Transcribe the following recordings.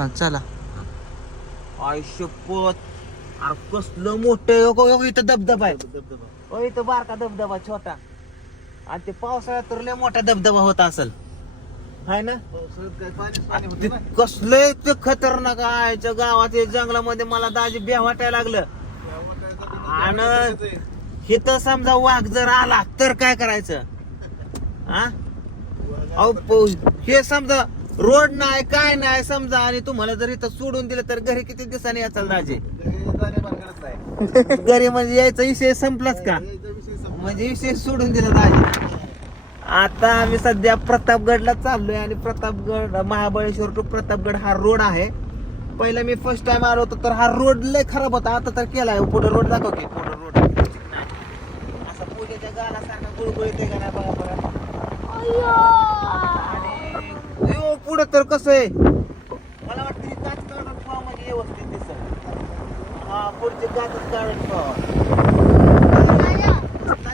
हा चला. आयुष्यपत अरे कसलं मोठं इथं धबधबा आहे. धबधबा. ओ इथं बारका धबधबा छोटा. आणि ते पावसाळ्यात तर लय मोठा धबधबा होत असेल. हाय ना? ते होतं ना? कसलंय ते खतरनाक आहे. त्या गावात जंगलामध्ये मला दाजी ब्या वाटायला लागलं. आणि हे तर समजा वाघ जर आला तर काय करायचं? हा अहो प- हे समजा रोड नाही काय नाही समजा आणि तुम्हाला जर इथं सोडून दिलं तर घरी किती दिवसांनी याचाल दाजी घरी म्हणजे यायचा विषय संपलाच का? म्हणजे विषय सोडून दिला दाजी आता आम्ही सध्या प्रतापगडला चाललोय आणि प्रतापगड महाबळेश्वर टू प्रतापगड हा रोड आहे. पहिला मी फर्स्ट टाइम आलो होतो तर हा रोड लय खराब होता. आता तर केलाय. पुढे रोड दाखव की पुढे रोड असा पूजेच्या गालासारखा गुळगुळीत आहे का नाही बघा पुढे तर कसं आहे? मला वाटतं ही काच काढून ठेवा म्हणजे व्यवस्थित दिसत हा पुढचे काचच काढून ठेवा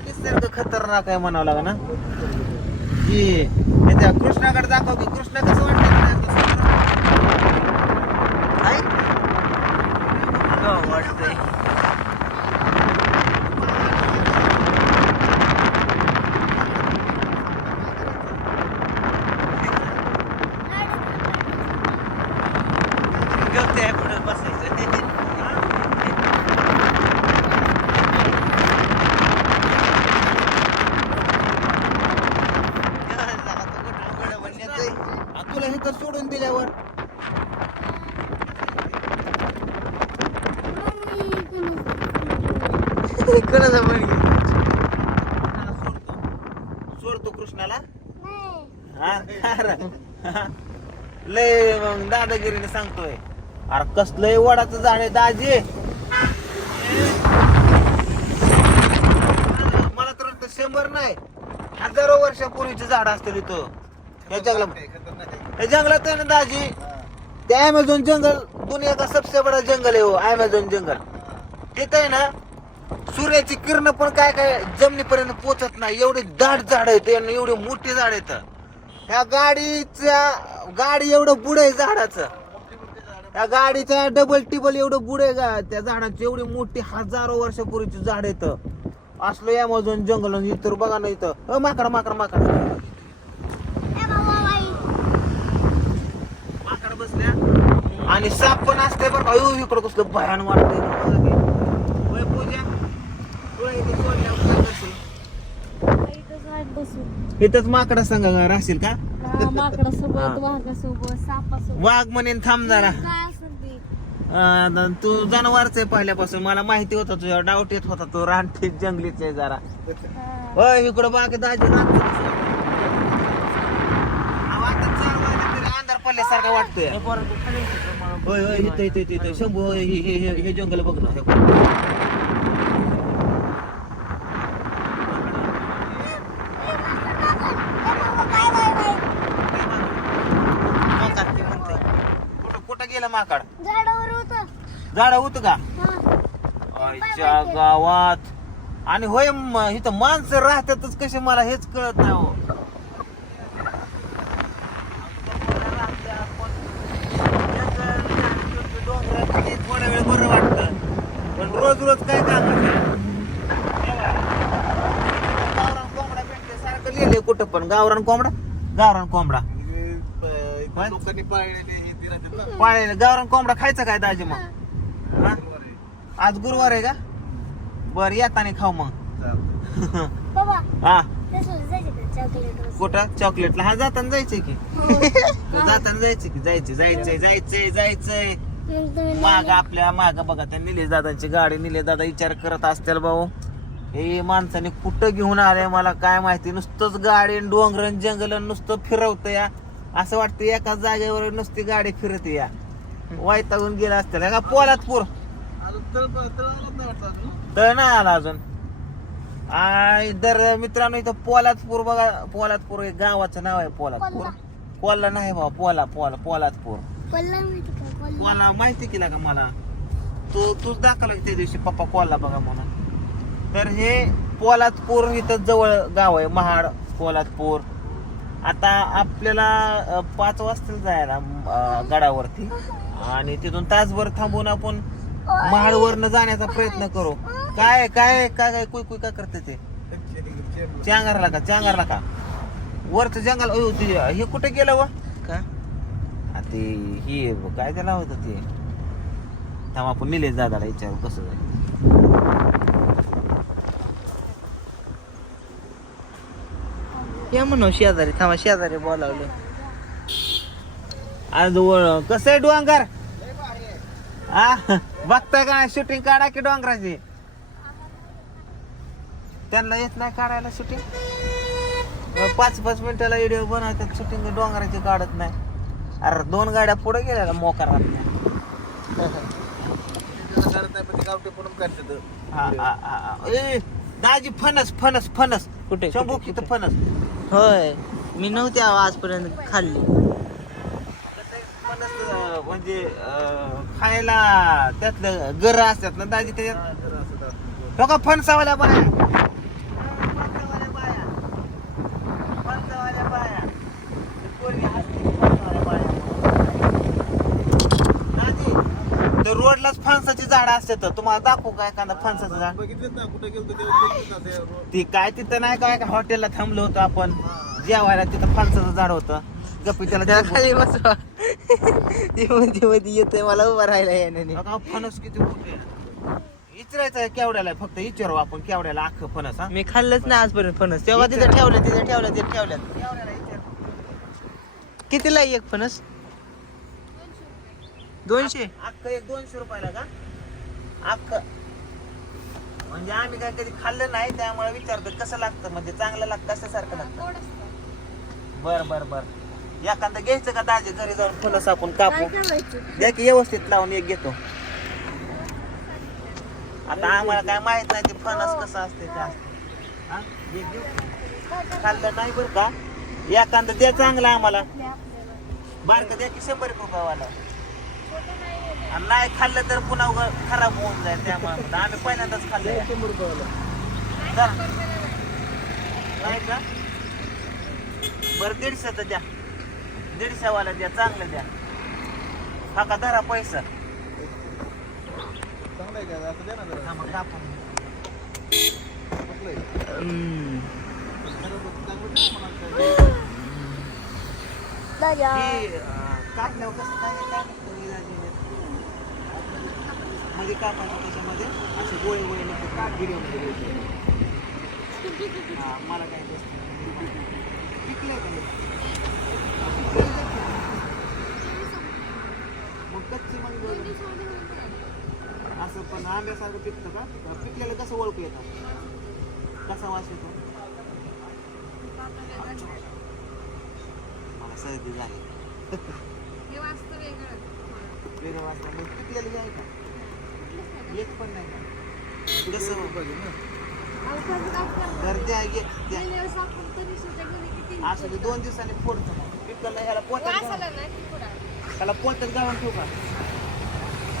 निसर्ग खतरनाक आहे म्हणावं लागा ना की त्या कृष्णाकडे दाखव की कृष्ण कसं वाटतं वाटतंय पुढे बसायचं आ, तुला हे तर सोडून दिल्यावर कोणाचा मुलगी सोडतो? सोडतो कृष्णाला? हा. लय मग दादागिरीने सांगतोय. अरे कसलंय वडाचं झाड आहे दाजी? मला तर वाटतं शंभर नाही. हजारो वर्षापूर्वीचे झाड असतील इथं. या जंगलात. या जंगलात आहे ना दाजी? ते अमेझॉन जंगल दुनिया का सबसे बडा जंगल आहे हो अमेझॉन जंगल तिथं आहे ना सूर्याची किरण पण काय काय जमिनीपर्यंत पोचत नाही. एवढे दाट झाड आहेत आणि एवढे मोठे झाड आहेत. ह्या गाडीच्या गाडी एवढं बुड आहे झाडाचं. त्या गाडीच्या डबल टिबल एवढं बुड आहे गा त्या झाडाची एवढी मोठी हजारो वर्षापूर्वीची झाड आहेत. असलं अमेझॉन जंगल इतर बघा ना इथं. अ, माकड माकड माकड. माकड बसल्या. आणि साप पण असते बरं इकडं कसलं भयान वाटतंय बघा की. होय, पूजा? होय, इथे सोडल्यावर काय करशील? इथंच माकडा संग राहशील का. माकडासोबत वाघासोबत सापासोबत वाघ म्हणेन थांब जरा. काय असेल ते? अं, तू जनावरच आहे पहिल्यापासून. मला माहिती होता तुझ्या डाऊट येत होता. तू रानठीक जंगलीच आहे जरा. हा. होय इकडं बाकी दाजी राहतो आता चार वाजले तरी अंधार पडल्यासारखं वाटतोय. होय होय इथं इथं इथं इथं. शंभू होय, हे हे हे- हे जंगल बघ ना. हे ते म्हणतंय. कुठं कुठं गेलं माकड. झाडावर होत. झाड होत का? आईच्या गावात. आणि होय म- इथं माणसं राहतातच कसे मला हेच कळत नाही हो. थोडा वेळ बरं वाटत पण रोज रोज काय काम गावरान कोंबडा भेटते सारखं लिहिले कुठं पण. गावरान कोंबडा? गावरान कोंबडा. हे. पाळलेलं गावरान कोंबडा खायचा काय दाजी मग? हा? आज गुरुवार आहे का? बर येताना खाऊ मग. बाबा हा. तसं जायचं चॉकलेट कुठं? चॉकलेटला हा जाताना जायचंय की. जाताना जायचंय की. जायचंय जायचंय जायचंय जायचंय. मग तुम्ही माग आपल्या माग बघा त्या निलेश दादांची गाडी निलेश दादा विचार करत असतील भाऊ. हे माणसाने कुठं घेऊन आले मला काय माहिती? नुसतंच गाडी डोंगरन जंगल नुसतं फिरवतं या असं वाटतं एका जागेवर नुसती गाडी फिरत या. वैतागून गेला असतील का पोलादपूर तळ. तर नाही आला अजून. आय दर मित्रांनो इथं पोलादपूर बघा. पोलादपूर हे गावाचं नाव आहे पोलादपूर कोल्हा. कोल्हा नाही भाऊ पोला पोला पोलादपूर कोल्हा माहिती केला का मला? तू तूच दाखवला त्या दिवशी पप्पा कोल्हा बघा म्हणून. तर हे पोलादपूर इथं जवळ गाव आहे. महाड पोलादपूर आता आपल्याला पाच वाजता जायला गडावरती. आणि तिथून तासभर थांबून आपण महाडवरनं जाण्याचा प्रयत्न करू. काय काय काय काय कुई कुई काय करते ते? चांगारला का? चांगारला का? वरचं जंगल हे कुठे गेलं व? का? ते हे काय त्याला होतं ते? थांब आपण निलेश दादाला विचारू कसं जाईल. या म्हणू शेजारी थांबा शेजारी बोलावलं. आज कसं आहे डोंगर? हा बघताय का शूटिंग काढा की डोंगराची? त्यांना येत नाही काढायला शूटिंग पाच पाच मिनिटाला व्हिडिओ बनवतात शूटिंग डोंगराची काढत नाही. अरे दोन गाड्या पुढे गेल्या मोकार ए दाजी फणस फणस फणस. कुठे शंभू किती? फणस. होय. मी नव्हते आजपर्यंत खाल्ली. अं, म्हणजे अं, खायला त्यातलं गर असतात ना दाजी त्याच्यात? बघा फणसावाल्या बाया फणसावाल्या बाया फणसावाल्या बाया ते पोरगी हसते, फणसावाल्या बाया. दाजी, ते रोडलाच फणसाची झाड असतात तुम्हाला दाखवू काय एखादा फणसाचं झाड? ना कुठे गेलो ते ती काय तिथं नाही काय का हॉटेलला थांबलो होतो आपण. जेवायला तिथं फणसाचं झाड होतं. गप्पी त्याला त्या ते- खाली बसवा. ती मध्ये मध्ये येते मला उभा राहायला येण्याने बघा फणस किती मोठे. विचारायचं आहे आहे, फक्त विचारू आपण केवढ्याला अख्खं फणस हा? मी खाल्लंच नाही आजपर्यंत फणस. तेव्हा तिथे ठेवलं तिथे ठेवलं तिथे ठेवलं. विचार. कितीला आहे एक फणस? दोनशे? अख्खं एक दोनशे रुपयाला का? अख्खं म्हणजे आम्ही काय कधी खाल्लं नाही त्यामुळे विचारतो कसं लागतं? म्हणजे चांगलं लागतं कशासारखं लागतं? बर बर बर. एखादं घ्यायचं का दाजे घरी जाऊन फणस आपण काय कापू करायचं द्या की व्यवस्थित लावून एक घेतो. आता आम्हाला काय माहीत नाही ते फणस कसं असते काय असते हा? एक घेऊ? खाल्लं नाही बरं का? एखादं द्या चांगलं आम्हाला. बारकं द्या की शंभर रुपयावाला आणि नाही खाल्लं तर पुन्हा उगाच खराब होऊन जाईल त्यामुळे म्हणलं. आम्ही पहिल्यांदाच खाल्लं शंभर जा. नाही का बरं दीडशेचं द्या दीडशेवाला द्या चांगलं द्या हा का धरा पैसा चांगलं आहे का असं द्या ना जरा हा मग कापून. कुठलं आहे? हम्म. खरं बघ, चांगलं द्या मला. दादा हे, अं, कापल्यावर कसं काय काय. मध्ये कापायचं त्याच्यामध्ये? असे गोळे गोळे का व्हिडिओमध्ये घ्यायचे. हा, मला काय दिसत नाही. पिकलंय का हे? मग कच्ची मग असं पण आंब्यासारखं पिकतं का? पिकलेलं कसं ओळखू येतं? कसा वास येतो? मला सर्दी झाली. वेगळं मग पिकलेलं आहे का? एक पण नाही का कसं पाहिजे ना. घे द्या असं ते दोन दिवसांनी फोडतो मग. पिकलं ह्याला पोतात घालून- ह्याला पोतात गाळून ठेवू का?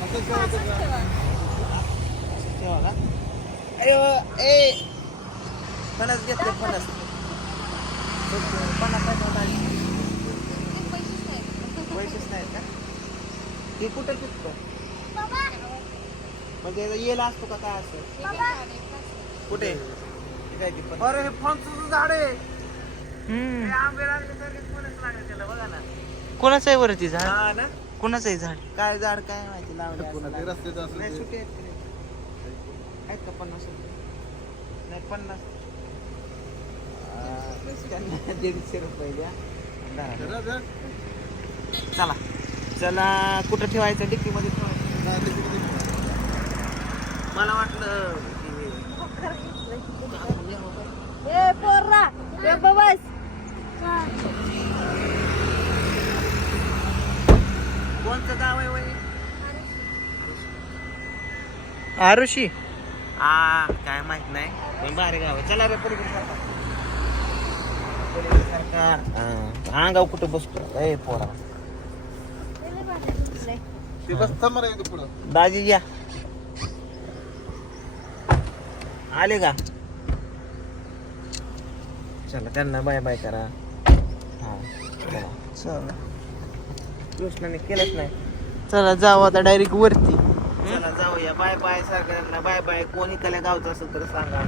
असंच करायचं का? असं ठेवा का? अयो ए. फणस घेतले फणस. फणस आहे का नाही? पैसेच नाहीत. का? ते कुठं पिकतं? म्हणजे येला असतो का काय असं? कुठे? हे काय ते पण- अरे हे फणसाचं झाड आहे. हम्म. हे आंबे लागले तर फणस लागले त्याला? बघा ना. कोणाचं आहे वरती झाड? हा ना. कोणाचं आहे झाड? काय झाड काय माहिती? लावले पुन्हा ते रस्त्याचं असलं नाही ते- सुटे आहेत का रे? आहेत का पन्नास रुपये नाही पन्नास. अं, त्यांना दीडशे रुपये द्या. धरा. चला. चला कुठं ठेवायचं? डिक्की मध्ये ठेवायचं. जरा ते किती- मला वाटलं ए पोरा बस कोणतं गाव आहे वय आरुषी. आ काय माहीत नाही. पण भारी गाव आहे. चला रे पलीकडे सारखा. हा गाव कुठं बसतो? ए पोरा. ते बस इथं पुढं. दाजी या. आले का? चला त्यांना बाय बाय करा. चला. कृष्णाने केलंच नाही. चला जाऊ आता डायरेक्ट वरती. चला जाऊया. बाय बाय सगळ्यांना. Bye bye. कोणी कल्या गावचं असेल तर सांगा.